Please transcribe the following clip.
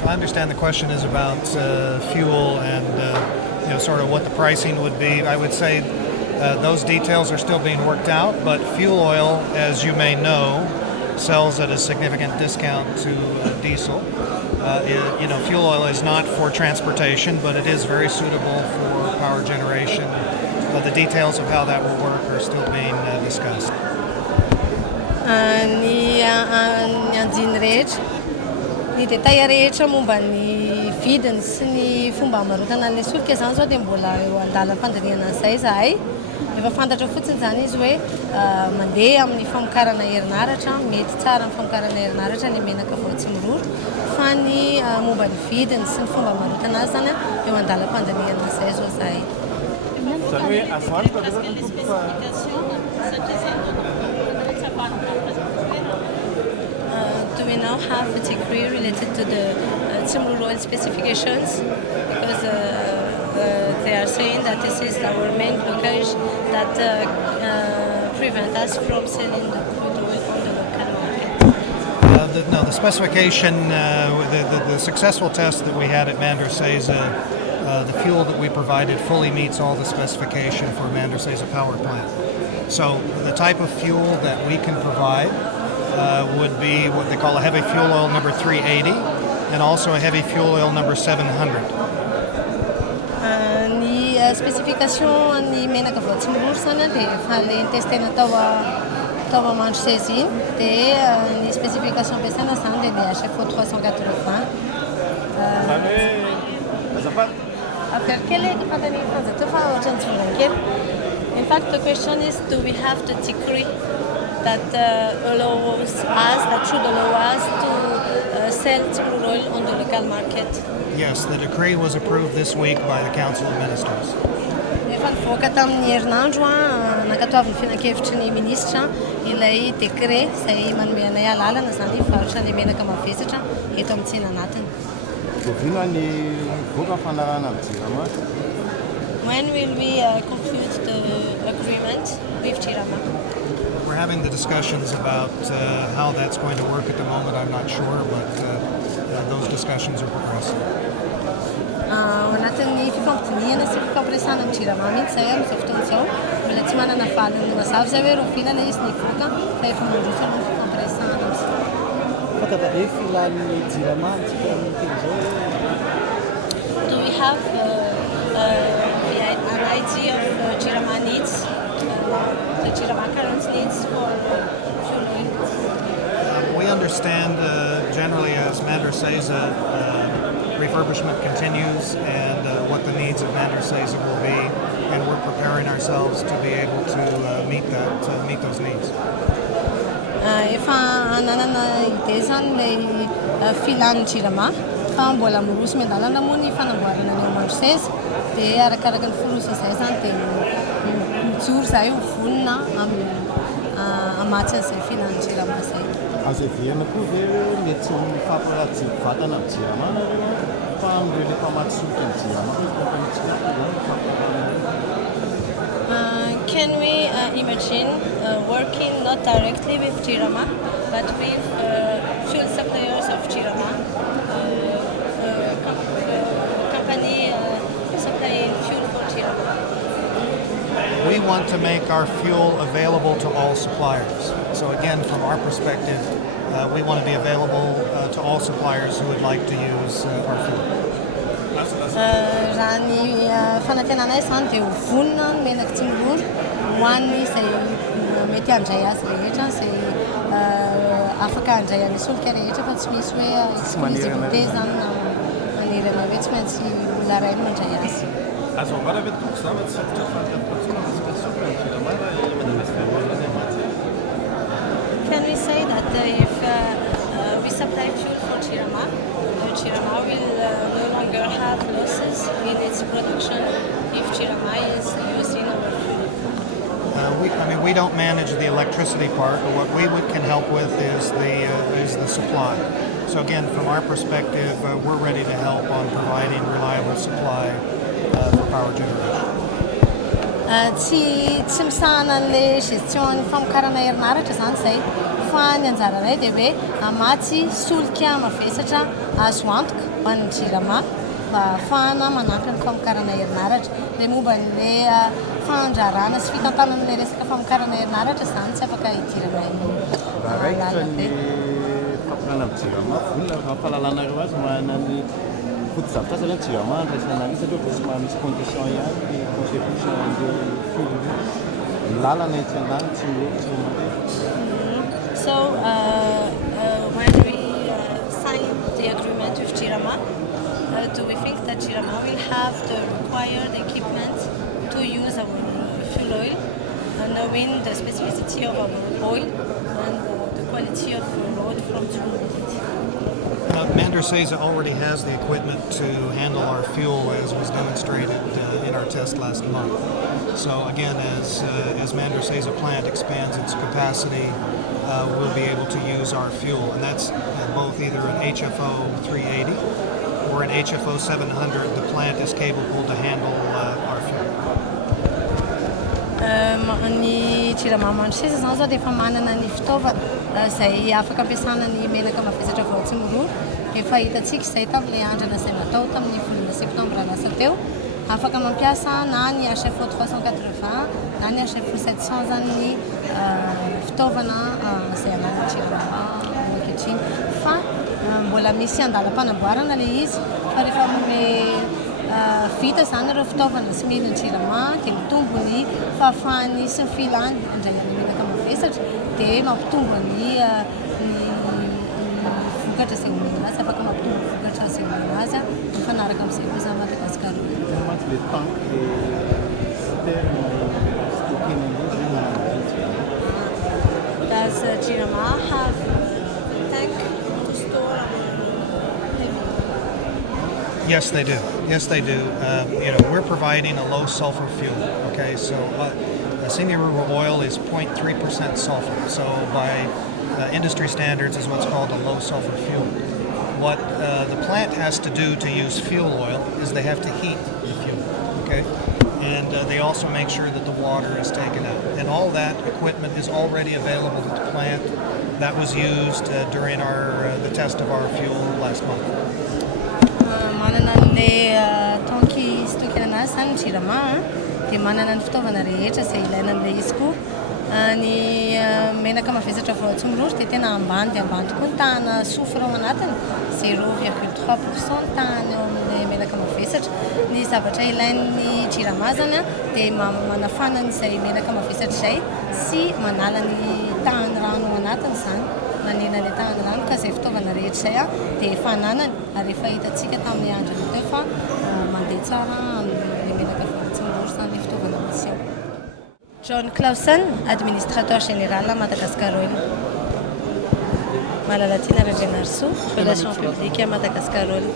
So I understand the question is about fuel and sort of what the pricing would be. I would say those details are still being worked out, but fuel oil, as you may know, sells at a significant discount to diesel. Fuel oil is not for transportation, but it is very suitable for power generation. The details of how that will work are still being discussed. Ny anjiny rehetra, ny détail rehetra momba ny vidiny sy ny fomba hamarotana ny solika zany zao dia mbola eo an-dalam-pandinihana an'izay zahay. Efa fantatra fotsiny zany izy hoe mandeha amin'ny famokarana herinaratra, mety tsara amin'ny famokarana herinaratra ny menaka vao tsy miroro, fa ny momba ny vidiny sy ny fomba hamarotana azy zany eo an-dalam-pandinihana an'izay zao zahay. Do we now have a decree related to the Tsimur oil specifications? Because they are saying that this is our main blockage that prevent us from selling the crude oil on the local market. The specification, the successful test that we had at Mandarcesa, the fuel that we provided fully meets all the specification for Mandarcesa power plant. So the type of fuel that we can provide would be what they call a heavy fuel oil number 380 and also a heavy fuel oil number 700. Ny spécification ny menaka vao tsy miroro sana dia efa le testena tao Mandarcesa iny dia ny spécification ampiasaina zany dia le HFO 380. In fact, the question is, do we have the decree that should allow us to sell crude oil on the local market? Yes, the decree was approved this week by the Council of Ministers. Efa nivoaka tamin'ny herinandro nakatoavin'ny fianan-kevitry ny minisitra ilay décret izay manome anay alalana zany hivarotra ny menaka mavesatra eto amin'ny tsena anatiny. When will we conclude the agreement with Jirama? We're having the discussions about how that's going to work at the moment. I'm not sure, but those discussions are progressing. Anatin'ny fifampidiniana sy fifampiresana amin'ny Jirama mihitsy izay amin'izao fotoana izao, mbola tsy manana valiny mazava izay hoe rovina ilay izy nivoaka fa efa mandroso amin'ny fifampiresana amin'izao. Do we have an idea of Jirama needs, the Jirama current needs for fuel oil? We understand generally as Mandarcesa refurbishment continues and what the needs of Mandarcesa will be, and we're preparing ourselves to be able to meet those needs. Efa ananana ide zany ilay filan'ny Jirama fa mbola miroso miandalana moa ny fanamboarana ny Mandarcesa dia arakaraka ny firoso izay zany dia mijoro zahay ho vonona hamatsy an'izay filan'ny Jirama izay. Azo heverina koa ve mety tsy mifampiratsy vatana amin'ny Jirama fa amin'ireo le mpamatsy solika amin'ny Jirama Can we imagine working not directly with Jirama but with fuel suppliers of Jirama, company supplying fuel for Jirama? We want to make our fuel available to all suppliers. So again, from our perspective, we want to be available to all suppliers who would like to use our fuel. Raha ny fanantenanay zany dia ho vonona ny menaka tsy miroro ho an'ny izay mety handray azy rehetra, izay afaka handray an'ny solika rehetra fa tsy misy hoe exclusivité zany manerana hoe tsy maintsy olona iray no mandray azy. Can we say that if we supply fuel for Jirama, Jirama will no longer have losses in its production if Jirama is using our fuel? We don't manage the electricity part, but what we can help with is the supply. So again, from our perspective, we're ready to help on providing reliable supply for power generation. tsy misahana an'le gestion ny famokarana herinaratra zany izay fa ny anjara iray dia hoe amatsy solika mavesatra azo antoka ho an'ny JIRAMA mba ahafahana manampy amin'ny famokarana herinaratra. Dia momba an'le fandrarana sy fitantanana ilay resaka famokarana herinaratra zany tsy afaka idiranay raha raikitra ny fampirana amin'ny JIRAMA volona mampahalalànareo azy manana ny foto-zavatra azy aloha JIRAMA andraisana an'io satria somary misy condition ihany ny contribution an'ilay filo io ny lalana etsy andany tsy mandeha. So when we sign the agreement with JIRAMA, do we think that JIRAMA will have the required equipment to use our fuel oil, knowing the specificity of our oil and the quality of the road from humidity? Mandar Seiza already has the equipment to handle our fuel, as was demonstrated in our test last month. So again, as Mandar Seiza plant expands its capacity, we'll be able to use our fuel, and that's both either an HFO 380 or an HFO 700. The plant is capable to handle our fuel. Ny JIRAMA Mandar Seiza zany zao dia efa manana ny fitaovana izay afaka ampiasana ny menaka mavesatra vao tsy miroro. Efa hitantsika izay tamin'ilay andrana izay natao tamin'ny volana septambra lasa teo. Afaka mampiasa na ny HFO 380 na ny HFO 700 zany ny fitaovana izay ananan'ny JIRAMA ankehitriny. Fa mbola misy andalam-panamboarana ilay izy fa rehefa vita zany ireo fitaovana sy mila ny JIRAMA dia mitombo ny fahafahany sy ny filany andraian'ny menaka mavesatra dia mampitombo ny vokatra izay omena azy, afaka mampitombo vokatra izay omena azy mifanaraka amin'izay kosa Madagasikara. Maty le tank le citerne stockena indray zay manana JIRAMA. Does JIRAMA have a tank to store Yes, they do. Yes, they do. We're providing a low sulfur fuel. Okay, so Singing River oil is 0.3% sulfur. So by industry standards, is what's called a low sulfur fuel. What the plant has to do to use fuel oil is they have to heat the fuel. Okay, and they also make sure that the water is taken out, and all that equipment is already available at the plant. That was used during the test of our fuel last month. Manana an'ilay tanky stokena azy zany JIRAMA dia manana ny fitaovana rehetra izay ilaina an'ilay izy koa. Ny menaka mavesatra vao tsy miroro dia tena ambany dia ambany tokoa ny tahana soufre ao anatiny, 0,3% ny tahany ao amin'ilay menaka mavesatra. Ny zavatra ilain'ny JIRAMA zany dia manafana izay menaka mavesatra izay sy manala ny tahany rano ao anatiny zany. Manena ilay tahany rano ka izay fitaovana rehetra izay dia efa ananany ary efa hitantsika tamin'ny andro teo fa mandeha tsara amin'ilay menaka vao tsy miroro zany ilay fitaovana misy ao. John Clausen, administrateur général à Madagascar Oil. Malalatina Regenarso, relations publiques à Madagascar Oil.